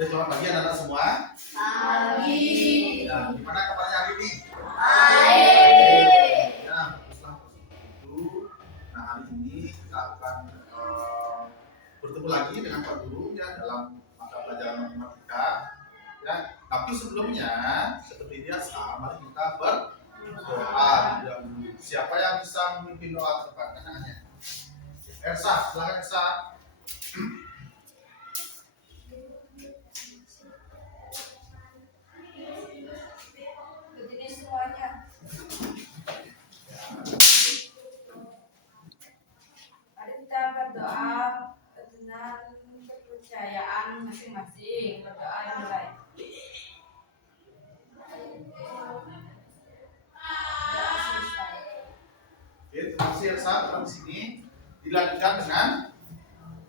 Selamat pagi anak-anak semua. Pagi. Ya, gimana kabarnya hari ini? Baik. Ya, baguslah itu. Nah, hari ini kita akan bertemu lagi dengan Pak Guru ya dalam mata pelajaran matematika. Ya, tapi sebelumnya seperti biasa, mari kita berdoa dahulu. Siapa yang bisa memimpin doa tepat tangannya? Ersa, silakan Ersa. Begini semuanya. Mari kita berdoa dengan kepercayaan masing-masing. Berdoa yang mulai. Oke, terima kasih Ersa. Di sini dilanjutkan dengan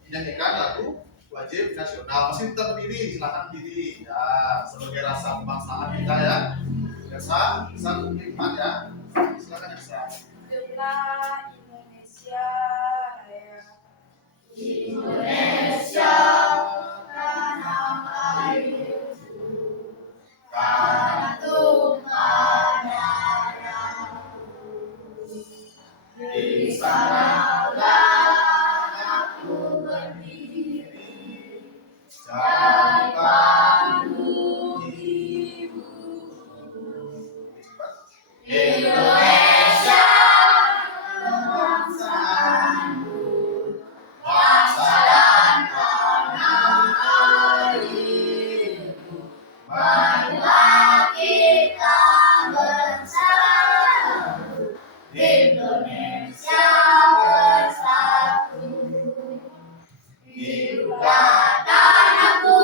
menyanyikan lagu wajib nasional. Masih tetap berdiri, silakan berdiri. Ya, sebagai rasa kebangsaan kita ya. Ersa, satu kalimat ya. Silakan Ersa. Hiduplah Indonesia Raya. Indonesia tanah airku, tanah tumpah darahku. di sanalah aku berdiri. Jadi pandu Indonesia kebangsaanku, bangsa dan tanah airku. Marilah kita bersatu, Indonesia bersatu. Hiduplah tanahku,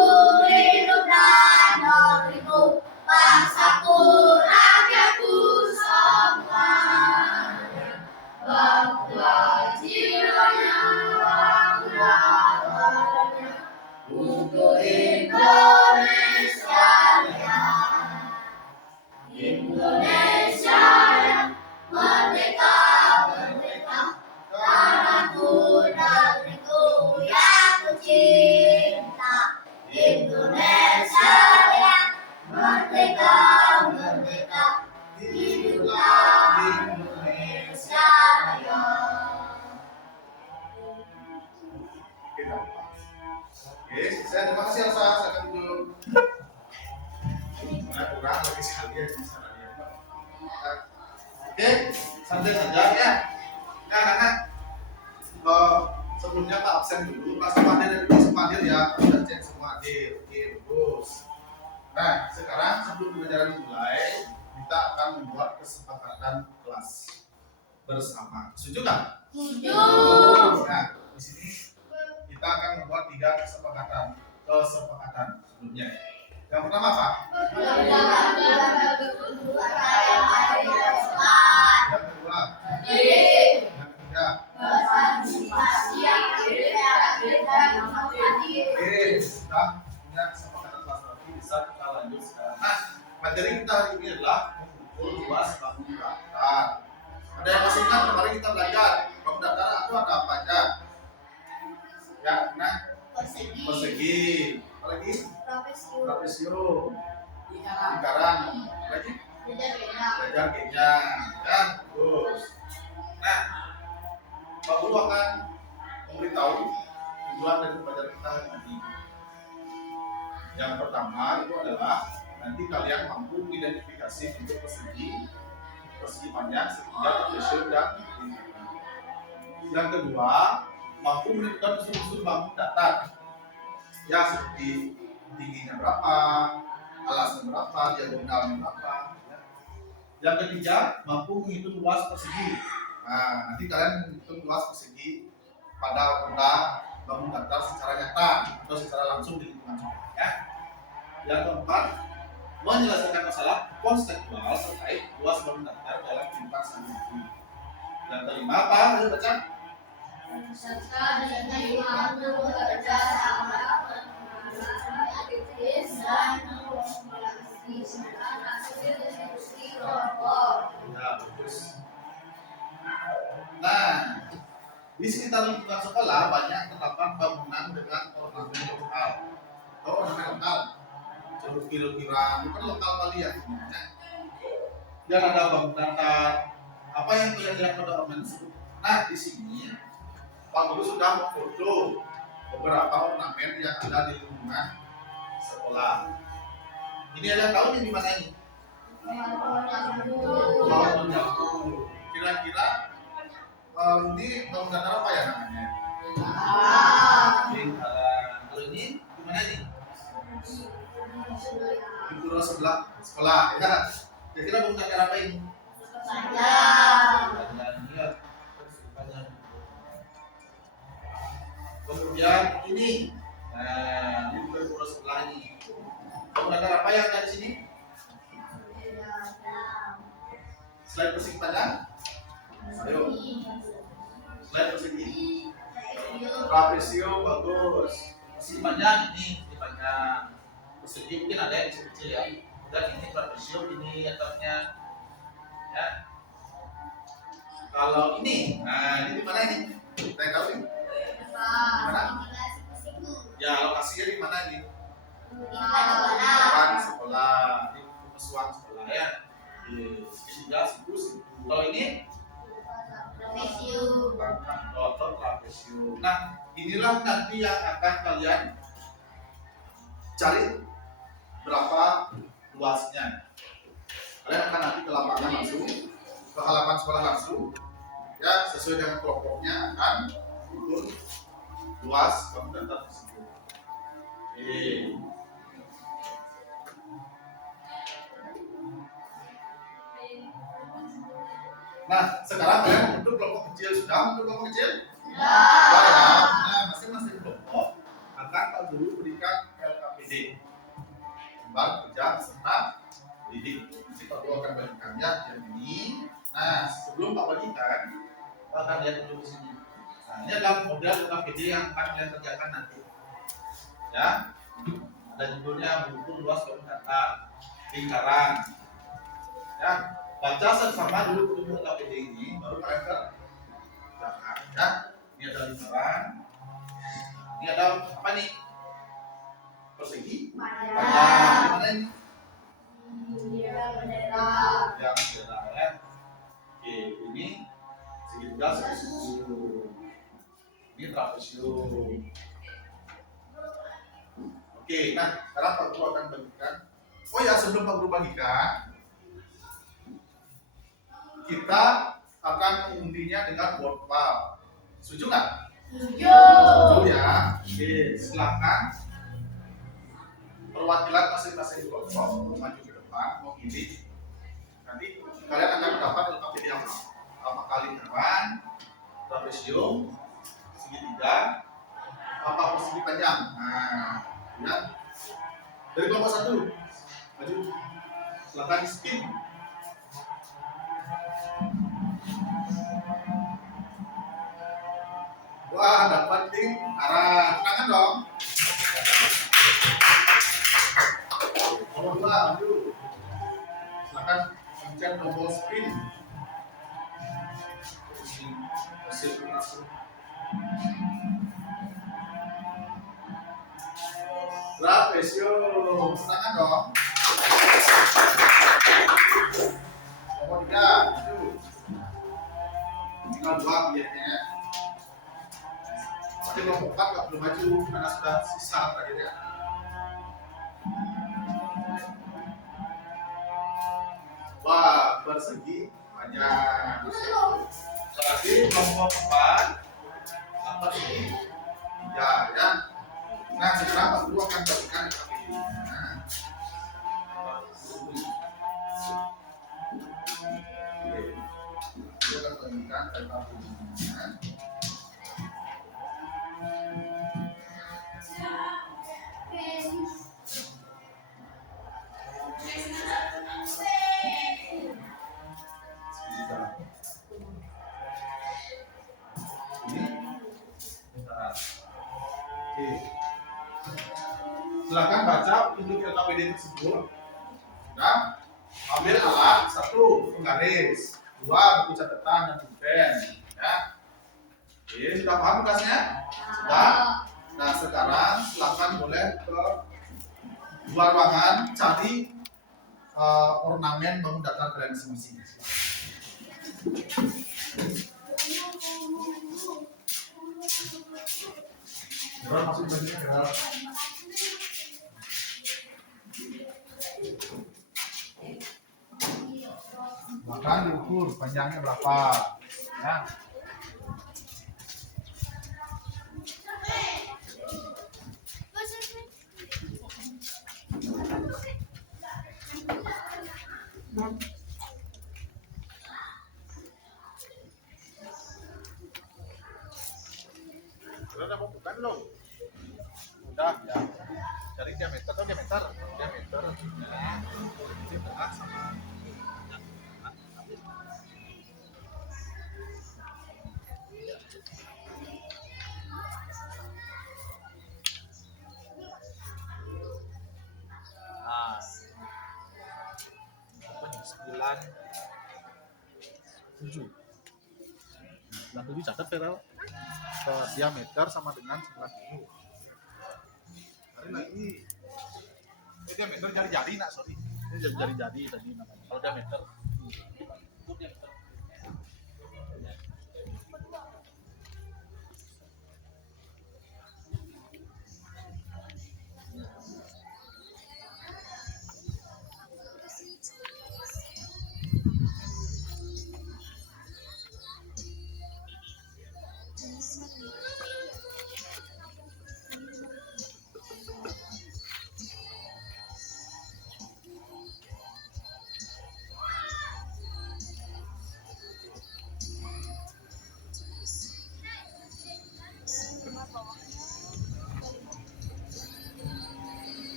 hiduplah negeriku, bangsaku, rakyatku semuanya. Bangga jiwanya, bangga badannya, untuk Indonesia Raya. Indonesia yang merdeka, merdeka, tanahku, negeriku yang ku cinta. Indonesia yang merdeka, merdeka, hiduplah Indonesia Raya. Oke, saya terima kasih Elsa, saya akan duduk. Nah, kurang lagi sekali ya di sana ya. Oke, santai saja ya. Ya, anak-anak. Sebelumnya Pak absen dulu, Pak Supadir dan Ibu Supadir ya, sudah cek semua hadir. Oke, bagus. Nah, sekarang sebelum pelajaran dimulai, kita akan membuat kesepakatan kelas bersama. Setuju nggak? Setuju. Nah, di sini kita akan membuat 3 kesepakatan sebelumnya. Yang pertama apa? Yang kedua? Yang ketiga? Oke, sudah punya kesepakatan kelas berarti bisa kita lanjut sekarang. Nah, materi kita hari ini adalah mengukur luas bangun datar. Ada yang masih ingat kemarin kita belajar bangun datar itu ada apa aja? Ya, nah, persegi, apalagi trapesium, lingkaran, lagi belajar genjang, ya, terus. Nah, Pak Guru akan memberitahu tujuan dari pelajaran kita hari ini. Yang pertama itu adalah nanti kalian mampu identifikasi bentuk persegi panjang, segitiga, trapesium dan lingkaran. Yang kedua, mampu menentukan unsur-unsur bangun datar. Ya, seperti tingginya berapa, alasnya berapa, diagonalnya berapa. Ya. Yang ketiga, mampu menghitung luas persegi. Nah, nanti kalian menghitung luas persegi pada benda bangun datar secara nyata atau secara langsung di lingkungan sekolah. Ya. Yang keempat, menyelesaikan masalah konseptual terkait luas bangun datar dalam kehidupan sehari-hari. Yang kelima apa? Ayo baca. Serta dengan mampu bekerjasama aktivis dan melaksanakan hasil diskusi kelompok. Ya, bagus. Nah, di sekitar lingkungan sekolah banyak terdapat bangunan dengan ornamen lokal. Tahu ornamen lokal? suruh kira-kira bukan lokal kalian. Dan ada bank datar. Apa yang kalian lihat pada online tersebut? Nah, di sini Pak Guru sudah memfoto beberapa ornamen yang ada di lingkungan sekolah. Ini ada tahu di mana ini? Bangun jambu. Kira-kira ini bangun datar apa ya namanya? Lingkaran. Kalau ini di mana ini? Di pura sebelah sekolah. Ya. Kira-kira bangun datar apa ini? Lihat. Kemudian ini, nah ini bukan pura sebelah ini. Bangun datar apa yang ada di sini? Slide persegi panjang. Ayo. Slide persegi. Trapesio bagus. Persegi panjang ini, persegi panjang. Persegi mungkin ada yang kecil-kecil ya. Dan ini trapesio ini atapnya. Ya. Kalau ini, nah ini di mana ini? Saya tahu nih. Di mana? Ya lokasinya di mana ini? Depan sekolah, di pesuan sekolah ya. Di segitiga situ. Kalau ini? Trapesium. Nah, inilah nanti yang akan kalian cari berapa luasnya. Kalian akan nanti ke lapangan langsung, ke halaman sekolah langsung, ya sesuai dengan kelompoknya akan ukur luas bangun datar tersebut. Oke. Nah, sekarang kalian membentuk kelompok kecil. Sudah membentuk kelompok kecil? Sudah ya. Nah, masing-masing kelompok akan Pak Guru berikan LKPD, lembar kerja peserta didik. Nanti Pak Guru akan bagikannya yang ini. Nah, sebelum Pak bagikan, Pak akan lihat dulu di sini. Nah, ini adalah model LKPD yang akan kalian kerjakan nanti. Ya, ada judulnya mengukur luas bangun datar, lingkaran. Ya, baca sama dulu untuk LKPD ini, baru kalian kerjakan. Ya, ini ada lingkaran. Ini ada apa nih? Persegi. Panjang. Di mana ini? Ya, bendera ya. Oke, ini segitiga segitiga. Ini trapesium. Oke, nah sekarang Pak Guru akan bagikan. Oh ya, sebelum Pak Guru bagikan, kita akan mengundinya dengan word cloud. Setuju nggak? Setuju ya. Oke, silakan perwakilan masing-masing kelompok maju ke depan memilih. Nanti kalian akan mendapat LKPD yang apakah lingkaran, trapesium, segitiga, apa persegi panjang. Nah, ya. Dari kelompok 1 maju. Silakan di spin. Wah, dapat lingkaran. Tangan dong. Nomor 2 maju. Silakan pencet tombol spin. Mesin langsung. Trapesium. Tangan dong. Nomor 3 maju. Tinggal 2 biasanya. Tapi kelompok 4 nggak perlu maju karena sudah sisa terakhirnya. Wah, persegi panjang. Berarti kelompok 4 dapat ini 3 ya. Nah, sekarang Pak Guru akan bagikan LKPD-nya. Oke, Guru akan bagikan LKPD-nya. Silakan baca untuk LKPD tersebut. Nah, ambil alat 1 penggaris, 2 buku catatan dan pulpen. Ya. Oke, sudah paham tugasnya? Sudah. Nah, sekarang silakan boleh ke Dua ruangan, cari ornamen bangun datar kalian masing-masing. Gerak masuk bajunya gerak. Makan diukur panjangnya berapa, ya. Udah mau bukan belum? Udah ya. Cari diameter atau diameter? Diameter. Ini tengah sama. Nah, apa nih? 97. 97 catat Feral. Diameter sama dengan 97. Hari lagi ini diameter jari-jari nak, sorry. Ini jari-jari tadi namanya. Kalau diameter itu diameter.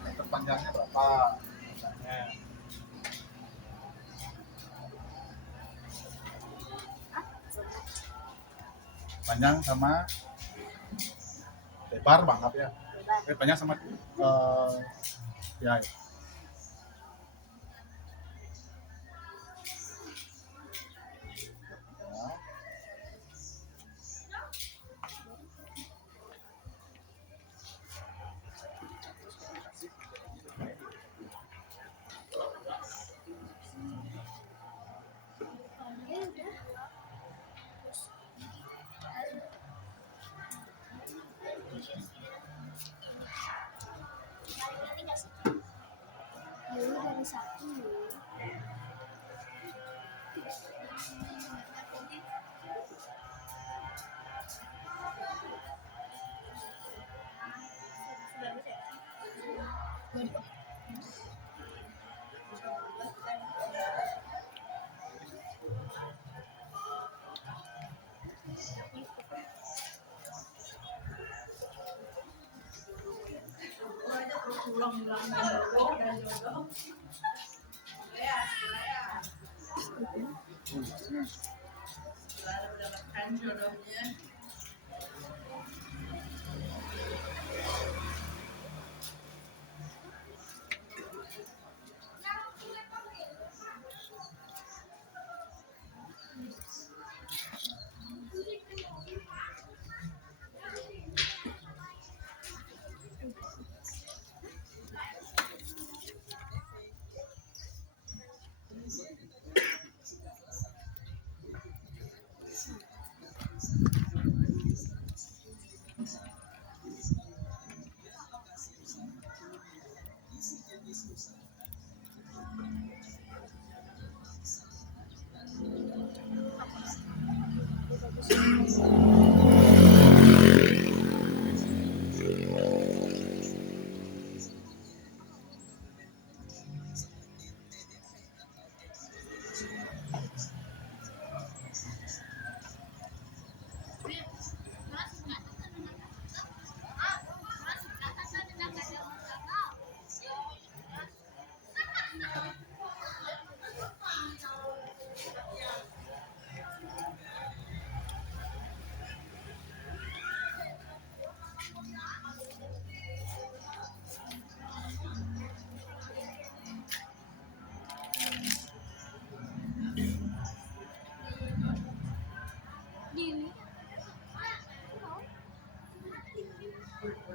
Meter panjangnya berapa? Misalnya. Panjang sama lebar banget ya. Panjang sama ya. Dari satu.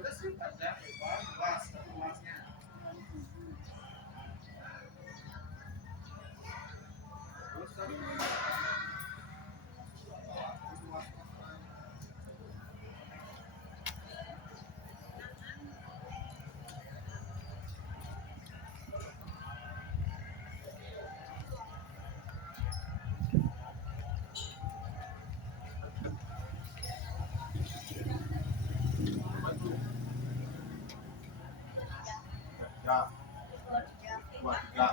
Udah sih, panjang, lebar, luas, luasnya. Terus tadi ya, buat ya.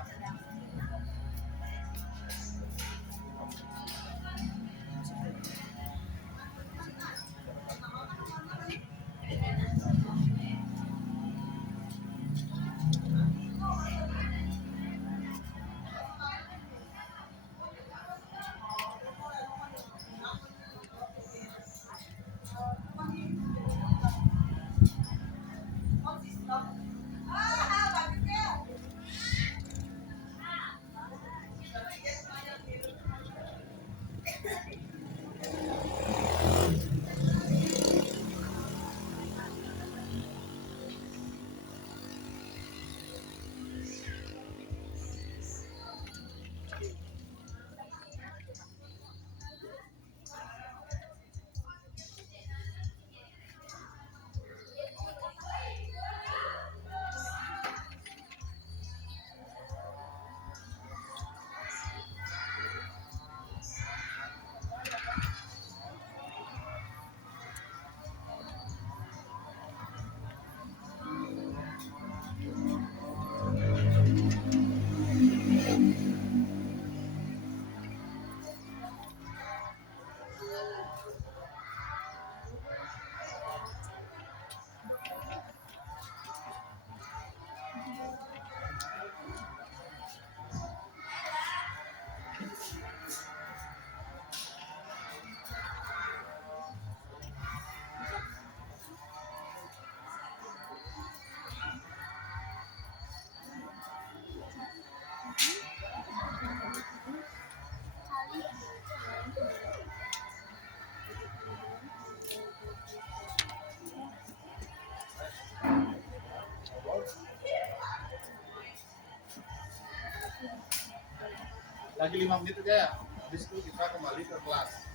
Lagi 5 menit aja ya. Habis itu kita kembali ke kelas.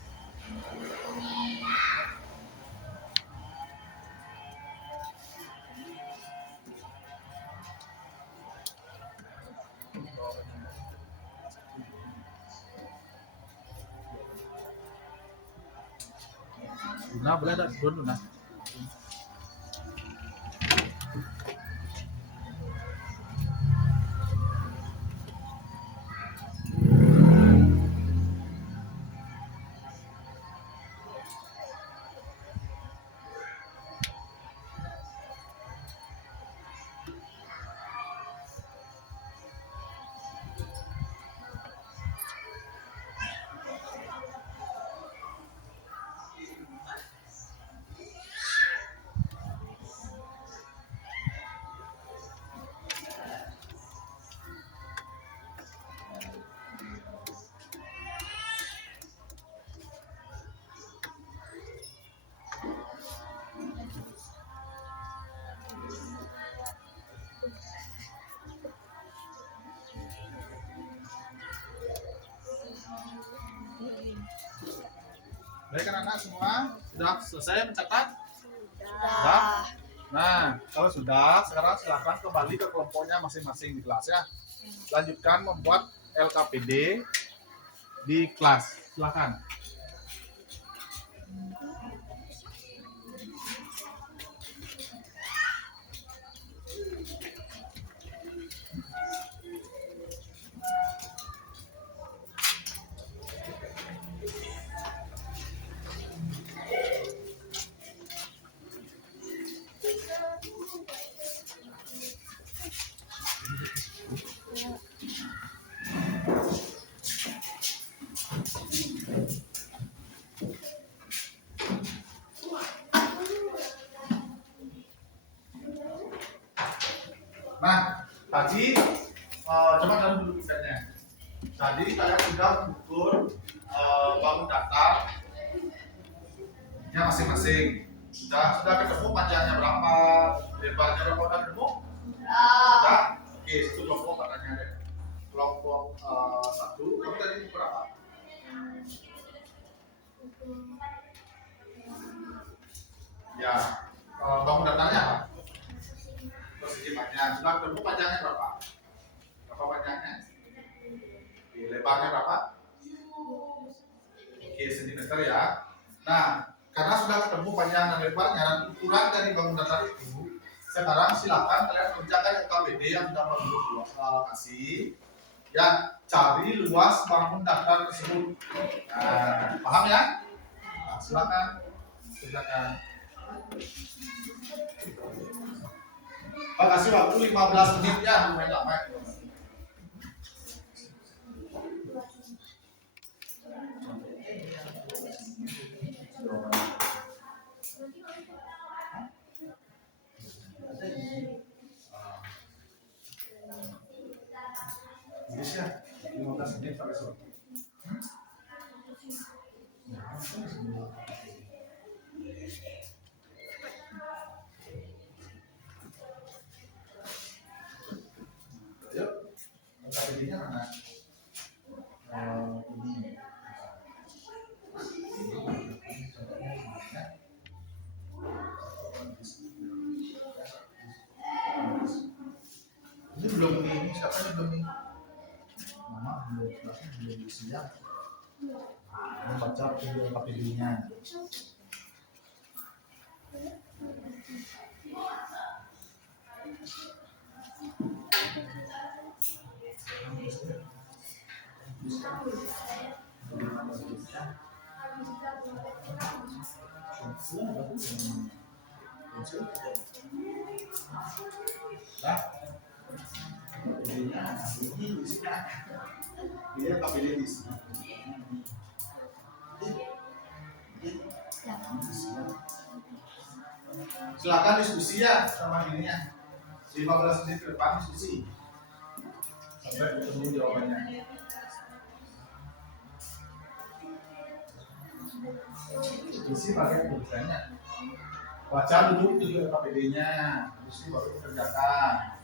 Luna boleh ada turun Luna. Baik kan anak semua? Sudah selesai mencatat? Sudah. Nah, kalau sudah, sekarang silahkan kembali ke kelompoknya masing-masing di kelas ya. Lanjutkan membuat LKPD di kelas. Silahkan. Nah, tadi coba kalian duduk misalnya. Tadi kalian sudah mengukur bangun datar nya masing-masing. Sudah ketemu panjangnya berapa, segi panjang. Sudah ketemu panjangnya berapa? Berapa panjangnya? Lebarnya berapa? Oke, sentimeter ya. Nah, karena sudah ketemu panjang dan lebarnya dan ukuran dari bangun datar itu, sekarang silakan kalian kerjakan UKBD yang sudah kasih. Ya, cari luas bangun datar tersebut. Nah, paham ya? Nah, silakan kerjakan. Pak kasih waktu 15 menit ya, lumayan lama ya. Bisa 15 menit pakai suatu. Yuk, KBD-nya mana? Ini. Ini belum ini, siapa yang belum ini? Mama belum siap. Membaca video KBD-nya. Nah, ini dia KBD di sini. Silakan diskusi ya sama dirinya. 15 menit ke depan diskusi sampai ketemu jawabannya. Diskusi pakai tulisannya. Baca dulu video KBD-nya, diskusi baru kerjakan.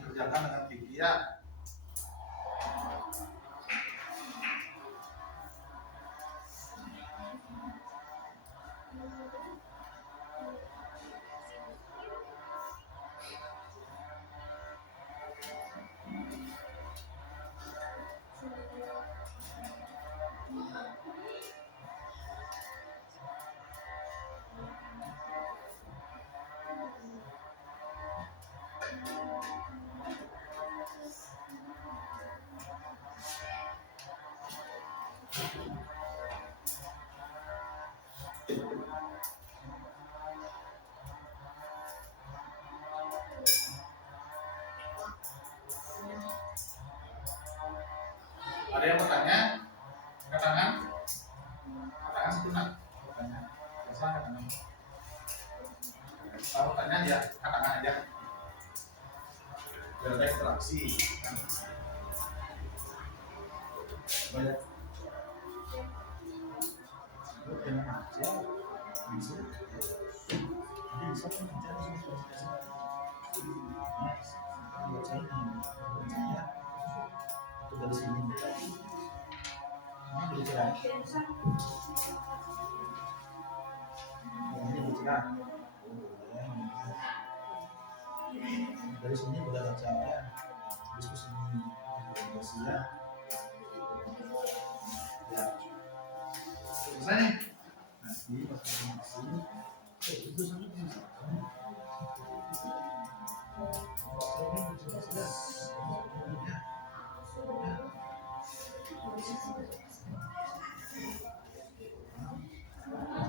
Kerjakan dengan gigi ya. Ada yang bertanya? Angkat tangan. Angkat tangan satu nak. Bertanya. Biasa angkat tangan. Kalau tanya ya, angkat tangan aja. Biar ada interaksi. Banyak. Jangan aja. Bisa. Jadi bisa kan mencari buat saya itu dari sini. Ini bergerak. Ini bergerak. Dari sini udah baca ya. Diskusi ini ya. Ya. Selesai nih. Nanti masukin ke sini. Itu sama bisa.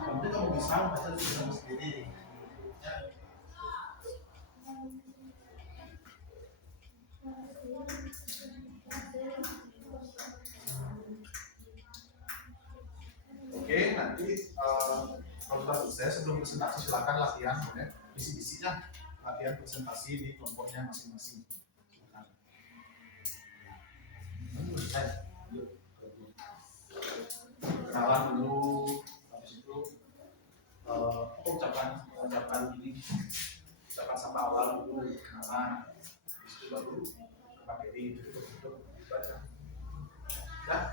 Nanti kamu bisa baca tulisan sendiri. Ya. Oke, nanti kalau sudah selesai sebelum presentasi silakan latihan, ya. Bisi-bisinya latihan presentasi di kelompoknya masing-masing. Silakan. Kenalan dulu, habis itu ucapan ini, ucapan sama awal dulu, kenalan, habis itu baru materi untuk baca. Dah.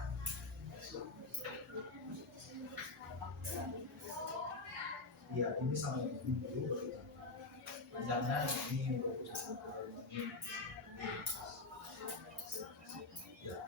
Ya ini sama ini dulu panjangnya ini ya.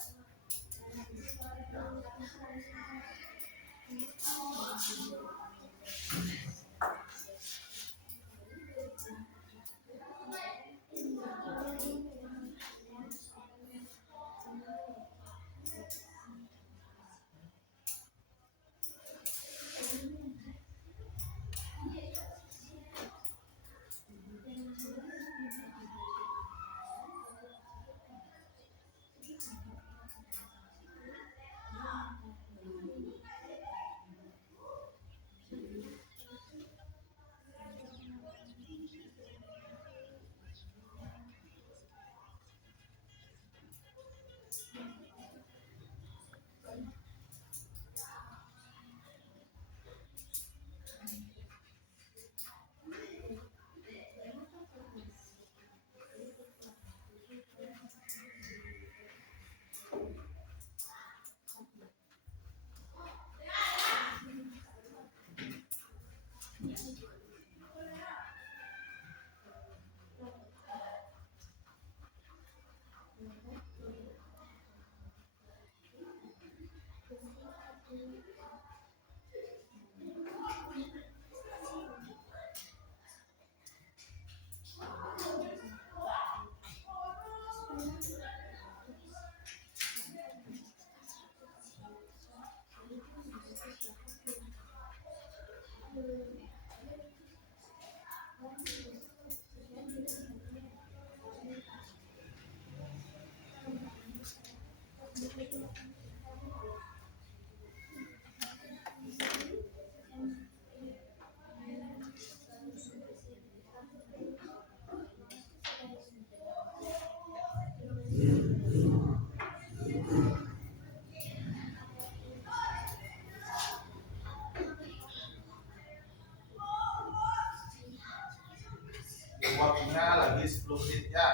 Waktunya lagi 10 menit ya.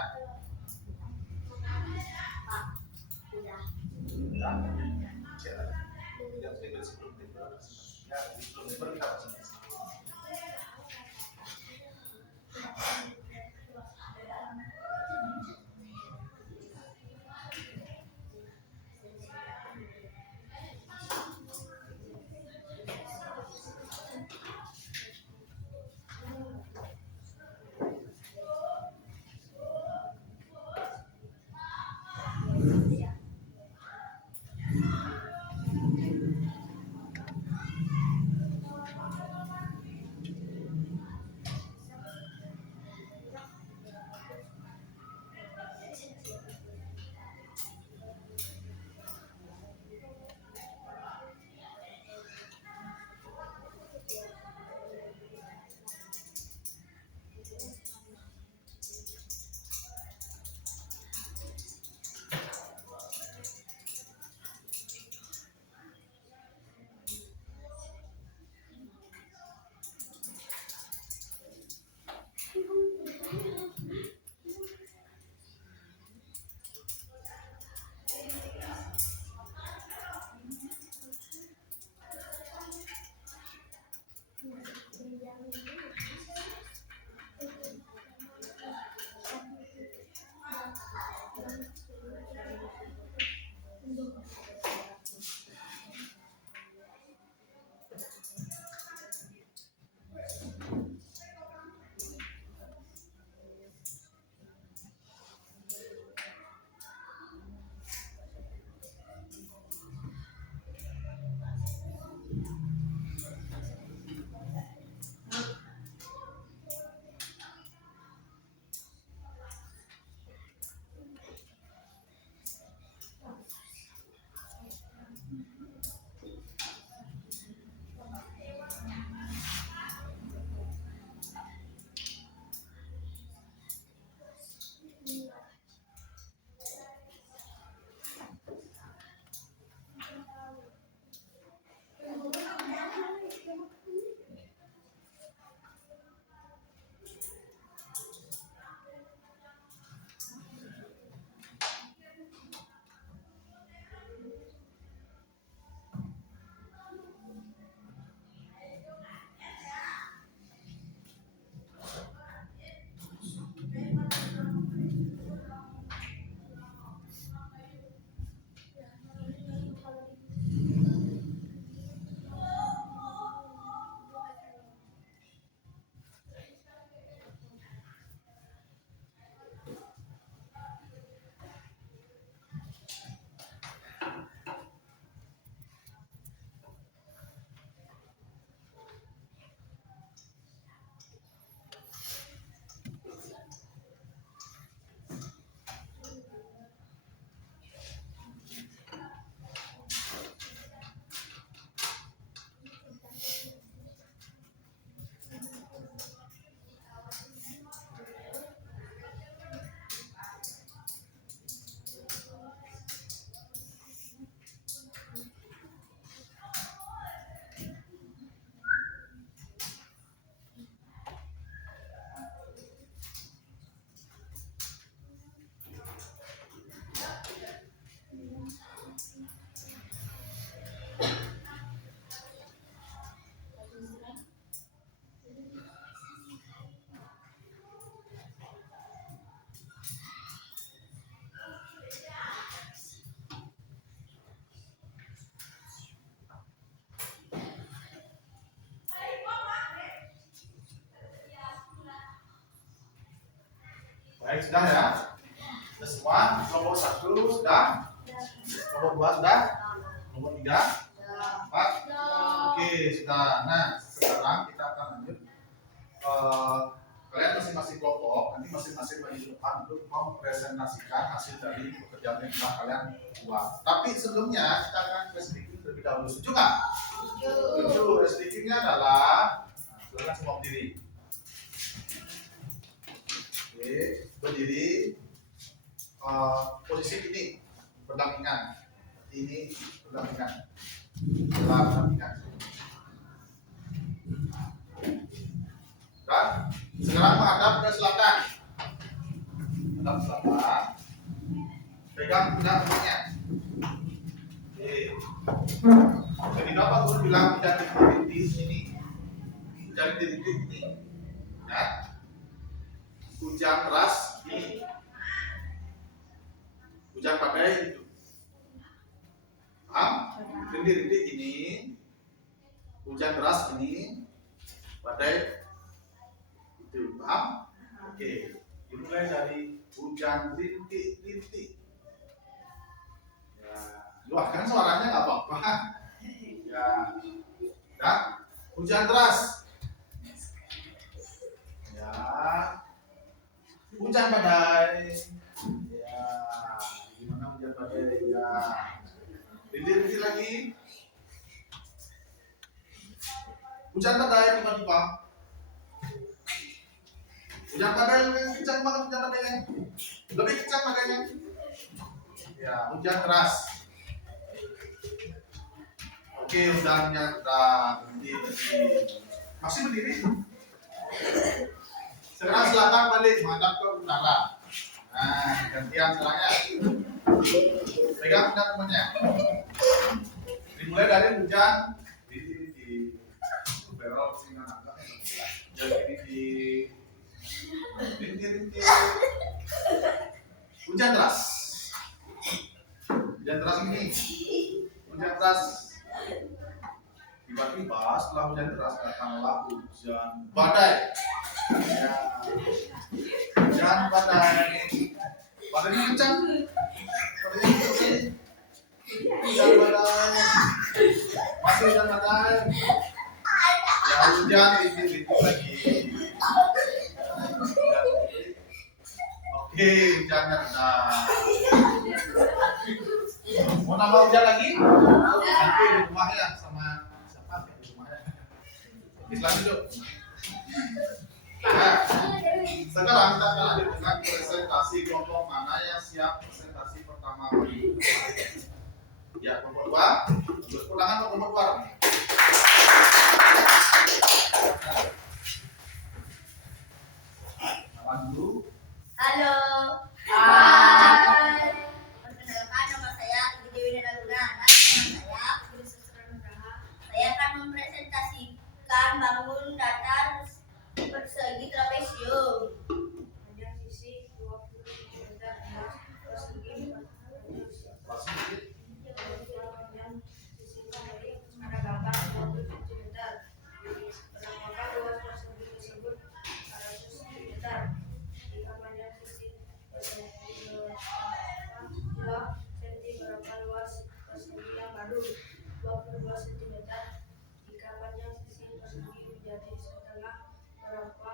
Ya, tinggal 10 menit. Ya, 10 menit baru kita presentasi. Baik, sudah ya? Sudah semua? Kelompok 1 sudah? Kelompok 2 sudah? Kelompok 3? 4? Oke, sudah. Nah, sekarang kita akan lanjut. Kalian masing-masing kelompok nanti masing-masing bagi depan untuk mempresentasikan hasil dari pekerjaan yang telah kalian buat. Tapi sebelumnya kita akan presentating terlebih dahulu. Setuju nggak? Setuju. Presentatingnya adalah silakan semua berdiri. Oke, berdiri. Posisi ini berdampingan. Ini berdampingan. Berdampingan. Dan sekarang menghadap ke selatan. Menghadap selatan. Pegang pundak temannya. Oke. Jadi dapat guru bilang jari titik ini. Jari titik ini. Ya. Hujan deras ini. Hujan badai itu. Paham? Titik ini. Hujan deras ini. Badai. Paham? Oke, dimulai dari hujan rintik-rintik. Ya, luahkan suaranya nggak apa-apa. Ya, dan hujan deras. Ya, hujan badai. Ya, gimana hujan badai? Ya, rintik-rintik lagi. Hujan badai tiba-tiba. Hujan badai lebih kencang banget, hujan badainya. Lebih kencang badainya. Ya, hujan deras. Oke, hujannya sudah berhenti. Masih berdiri? Sekarang silakan balik menghadap ke utara. Nah, gantian setelahnya. Pegang pundak temannya. Dimulai dari hujan di berol sini agak. Jadi di rintik-rintik. Hujan deras. Hujan deras ini. Hujan deras. Tiba-tiba setelah hujan deras datanglah hujan badai. Ya. Hujan badai. Badainya kencang. Badainya kencang. Hujan badai. Masih hujan badai. Ya hujan rintik-rintik lagi. Oke, hujannya rendah. Mau nambah hujan lagi? Nanti di rumah ya sama siapa di rumah ya. Islam itu. Nah, sekarang kita akan lanjut dengan presentasi kelompok mana yang siap presentasi pertama. Ya, kelompok 2. Untuk ulangan kelompok 2. Kenalan dulu. Halo. Hai. Perkenalkan nama saya Dewi Nalaguna. Anak teman saya Saya akan mempresentasikan bangun datar persegi trapesium. Panjang sisi 20 cm, persegi 40 cm. Panjang sisi kiri ada gambar 20 cm. Berapakah luas persegi tersebut? 100 cm. Berapa luas persegi yang baru? 22 cm. Jika panjang sisi persegi menjadi setengah, berapa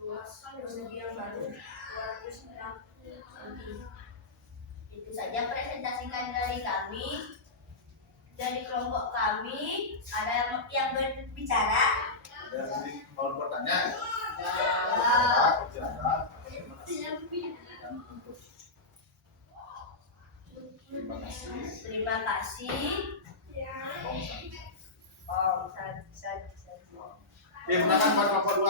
luas persegi yang baru? 206 cm. Itu saja presentasikan dari kami. Dari kelompok kami, ada yang berbicara? Ada yang mau bertanya? Terima kasih. Oke, menangan buat kelompok 2.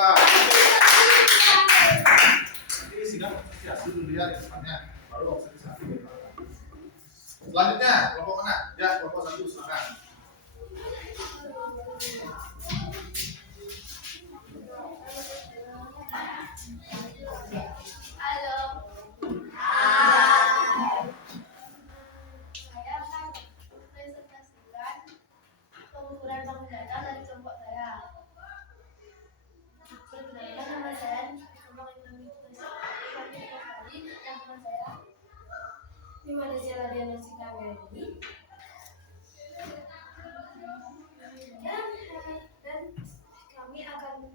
Nanti sidang asosiasi dulu ya di depannya, baru organisasi. Selanjutnya kelompok mana? Ya, kelompok 1 silakan. Halo. Hai. Saya akan presentasikan pengukuran bangun datar dari kelompok saya. Perkenalkan nama saya Kembang Ekonomi Kami kembali Gimana cara dia ngasih kamera ini? Dan kami akan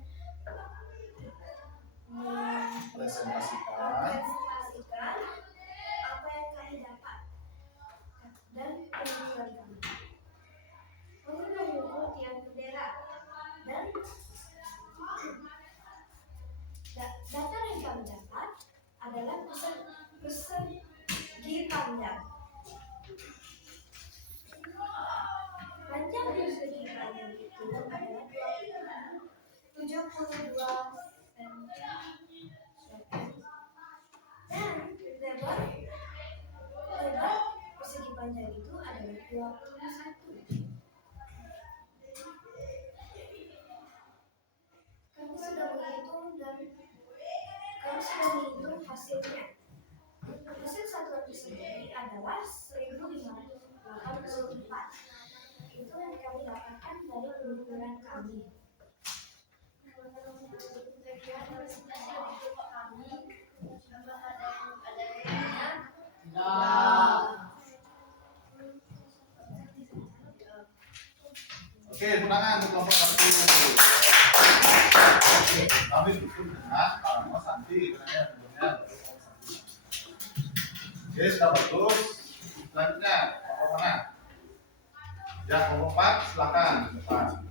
Presentasikan mempresentasikan apa yang kami dapat dan kesimpulan kami. Kami mengukur tiang bendera dan data yang kami dapat adalah persegi panjang. Panjang persegi panjang itu adalah 72 cm dan lebar persegi panjang itu adalah 21. Kami sudah menghitung hasilnya. Hasil satuan persegi adalah 1584. Itu yang kami dapatkan dari pengukuran kami. Sekian presentasi dari kelompok kami. Apakah ada yang bertanya? Oke, tunangan untuk kelompok 1. Kami dukung dengan Pak Santi. Oke, sudah bagus. Selanjutnya, kelompok mana? Ya, kelompok 4, silakan. Depan.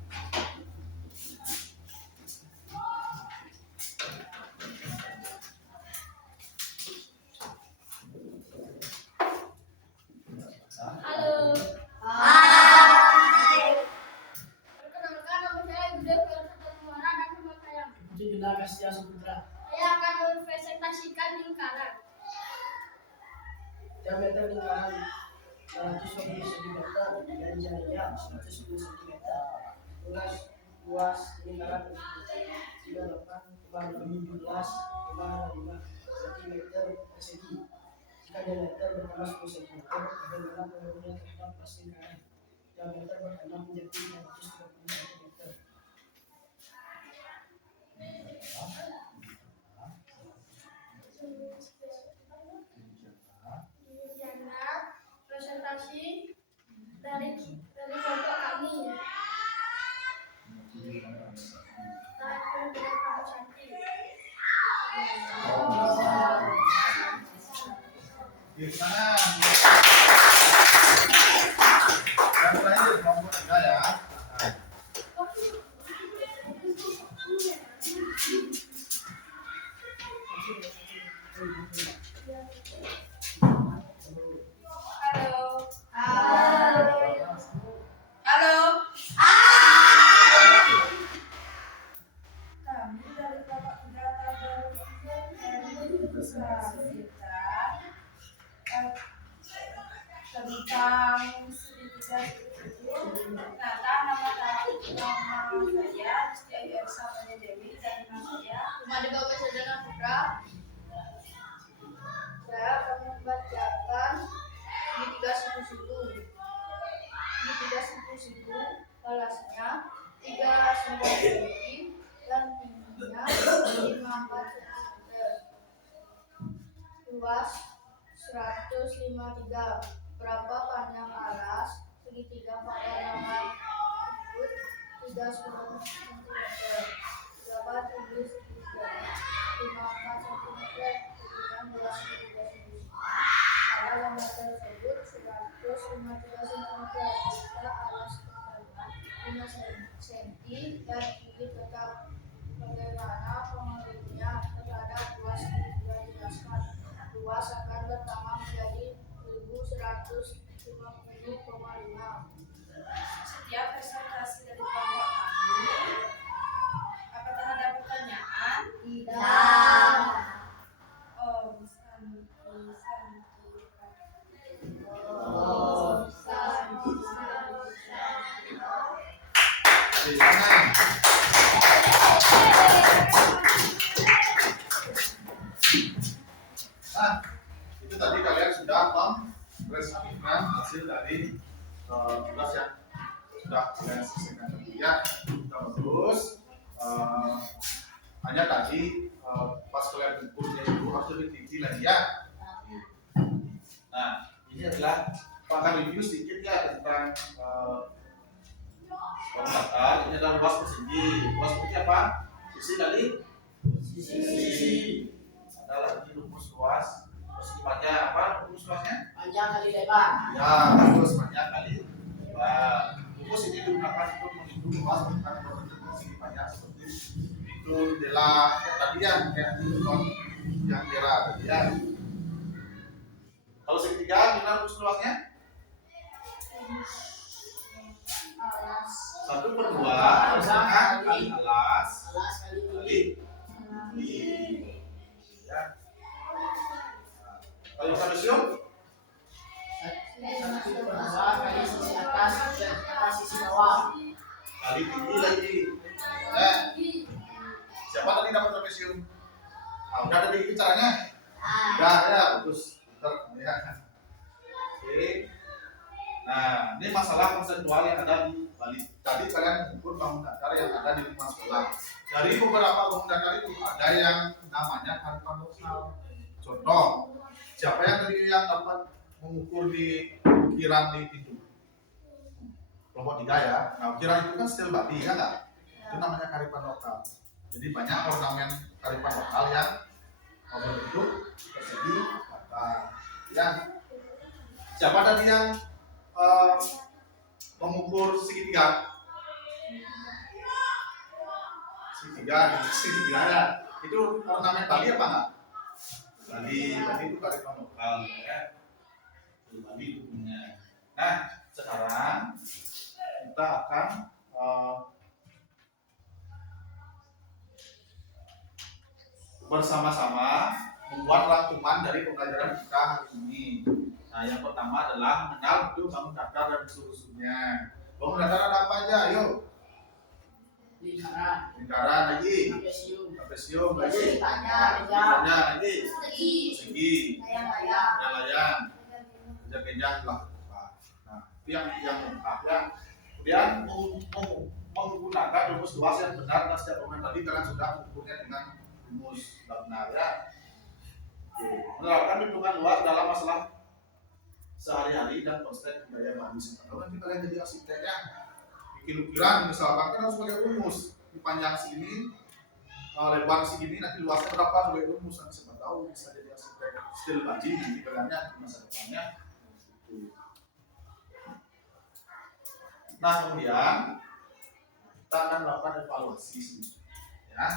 Halo. Hai. Perkenalkan, nama saya Gede Fiansyah Muara dan nama saya. Judulnya Kastia Suputra. Saya akan mempresentasikan lingkaran. Diameter lingkaran 220 cm dan jaraknya 110 cm. Luas lingkaran 38,17,5 cm persegi. Jika diameter bertambah 10 cm, bagaimana pengaruhnya terhadap luas lingkaran? Diameter bertambah menjadi 230 cm. Demikianlah presentasi dari kelompok kami. Dan kemudian Pak Santi. Di sana. Yang terakhir kelompok 3 ya. Halo. Kami dari kelompok 3 tentang segitiga itu. Ternyata nama saya Rizky Ayu Elsa Maya Dewi dan nama saya Mari Bapak Saudara Putra. Saya akan membacakan segitiga siku-siku. Segitiga siku-siku balasnya 3,9 cm dan tingginya 54 cm. Luas 153. Berapa panjang alas segitiga pada nomor tersebut? 3,9 cm. Berapa tinggi segitiga? 54 cm. Kemudian luas segitiga siku-siku pada nomor tersebut 153 cm. Jika alas ketebalan 5 cm dan tinggi tetap, bagaimana pengaruhnya terhadap luas segitiga? Jelaskan. Luas akan bertambah menjadi 150,5. setiap presentasi dari kelompok kami. Apakah ada pertanyaan? Tidak. Om Santi Santi. Di sana. Nah, itu tadi kalian sudah mempresentasikan hasil dari tugas yang sudah kalian selesaikan tadi ya. Sudah bagus. Hanya tadi pas kalian ukurnya itu harus lebih tinggi lagi ya. Nah, Ini adalah akan review sedikit ya tentang bangunan. Ini adalah luas persegi. Luas persegi apa? Sisi kali sisi. Ada lagi rumus luas. Persegi panjang apa? Rumus luasnya? Panjang kali lebar. Ya, terus panjang kali lebar. Rumus ini digunakan untuk menghitung luas tentang persegi panjang seperti itu adalah tadi yang dera tadi ya. Kalau segitiga gimana rumus luasnya? 1/2 kali alas Alas kali kali ya. Kalau trapesium 1/2 kali sisi atas dan sisi bawah. kali tinggi lagi. Ya. Siapa tadi dapat trapesium? Udah ada di caranya? Udah ya, bagus. Pintar ya. Oke. Nah, ini masalah konseptual yang ada di Bali. Tadi kalian mengukur bangun datar yang ada di lingkungan sekolah. Dari beberapa bangun datar itu ada yang namanya karipan lokal. Contoh, siapa yang tadi yang dapat mengukur di ukiran di pintu? Kelompok 3 ya. Nah, ukiran itu kan stil Bali ya nggak? Itu namanya karipan lokal. Jadi banyak ornamen karipan lokal yang berbentuk persegi datar. Ya. Siapa tadi yang mengukur segitiga ya. Itu ornamen Bali apa enggak? Bali itu karipan lokal ya. Bali itu punya. Nah, sekarang kita akan bersama-sama membuat rangkuman dari pembelajaran kita hari ini. Nah, yang pertama adalah mengenal bentuk bangun datar dan unsur-unsurnya. Bangun datar ada apa aja? Yuk. Lingkaran lagi. Trapesium lagi. Panjang lagi. Persegi. Layang. Kejar-kejar lah. Nah, itu yang lengkap ya. Kemudian menggunakan rumus luas yang benar dan setiap bangunan tadi kalian sudah mengukurnya dengan rumus benar ya. Oke. Menerapkan hitungan luas dalam masalah sehari-hari dan konsep budaya manusia. Kalau nanti kalian jadi arsitek ya, bikin ukiran misalkan kan harus pakai rumus. Ini panjang segini, lebar segini, nanti luasnya berapa sebagai rumus. Nanti siapa tahu bisa jadi arsitek stil Bali nanti kaliannya di masa depannya. Nah, kemudian kita akan melakukan evaluasi ya.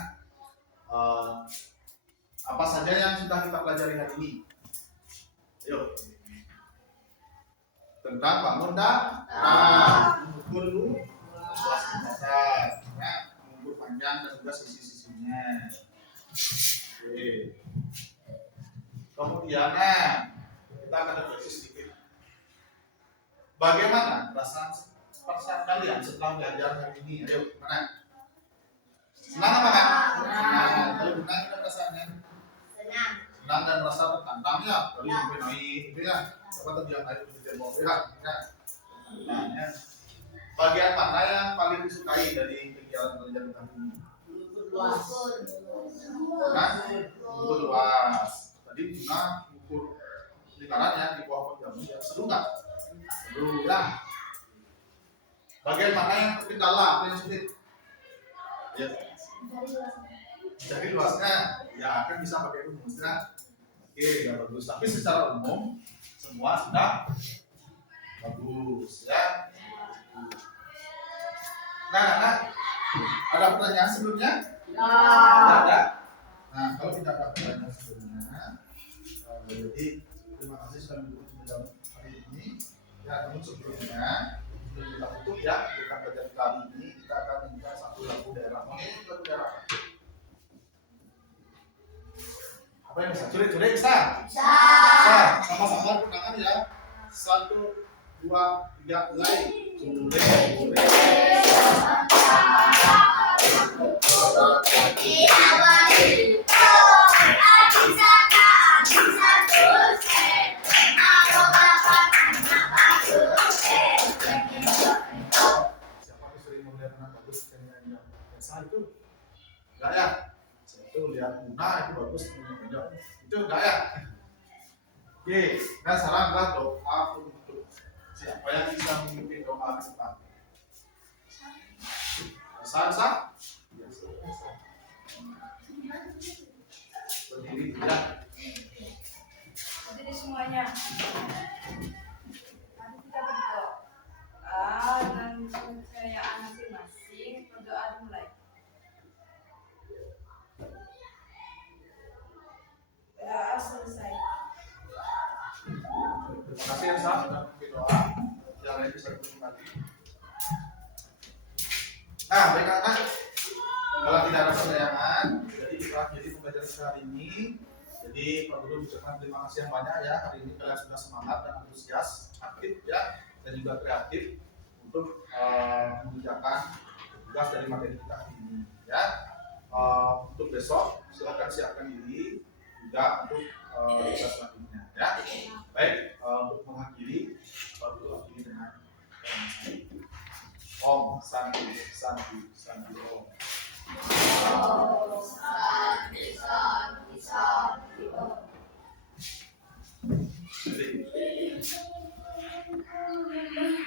Apa saja yang sudah kita pelajari hari ini? Yuk. Tentang bangun datar, mengukur dulu luas datar, ya, mengukur panjang dan juga sisi-sisinya. Oke. Kemudian kita akan refleksi sedikit. Bagaimana perasaan kalian setelah belajar hari ini? Ayo, mana? Senang apa kan? Senang. Kalau benar kita perasaannya? Senang dan merasa tertantang ya. Dari sampai naik itu ya. Siapa tadi yang naik di tembok ya? Nah, ya. Bagian mana yang paling disukai dari kegiatan belajar kali ini? Nah, ukur luas. Tadi Juna ukur lingkaran ya di bawah jamu ya. Seru nggak? Seru ya. Bagian mana yang terkendala? Apa yang sulit? Ya. Jadi luasnya ya akan bisa pakai rumusnya. Oke, ya bagus. Tapi secara umum semua sudah bagus ya. Nah, ada pertanyaan sebelumnya? Tidak ada. Nah, kalau tidak ada pertanyaan sebelumnya, jadi terima kasih sudah mendukung dalam hari ini. Ya, namun sebelumnya sebelum kita tutup ya, kita belajar kali ini kita akan minta satu lagu daerah. Ini lagu daerah. Apa yang bisa? Curi-curi bisa? Bisa. Sama-sama gunakan ya. 1, 2, 3, mulai. Curi-curi. Siapa tuh sering melihat anak bagus yang biasa itu? Enggak ya? Saya tuh lihat Una itu bagus itu enggak ya? Oke, dan sekarang adalah doa untuk siapa yang bisa memimpin doa ke depan. Bisa? Bisa. Berdiri tidak? Jadi semuanya. Mari kita berdoa dan kepercayaan masing-masing. Berdoa dimulai. Berdoa selesai. Terima kasih Elsa sudah memimpin doa. Yang lain bisa berkembali. Nah, baik anak. Kalau tidak ada pertanyaan, jadi kita akhiri pembelajaran hari ini. Jadi Pak Guru ucapkan terima kasih yang banyak ya, hari ini kalian sudah semangat dan antusias, aktif ya, dan juga kreatif untuk mengerjakan tugas dari materi kita hari ini ya. Untuk besok silakan siapkan diri juga untuk tugas selanjutnya ya. Baik, untuk mengakhiri Pak Guru akhiri dengan Om Santi Santi Santi Om. Santi, santi, santi, Jadi,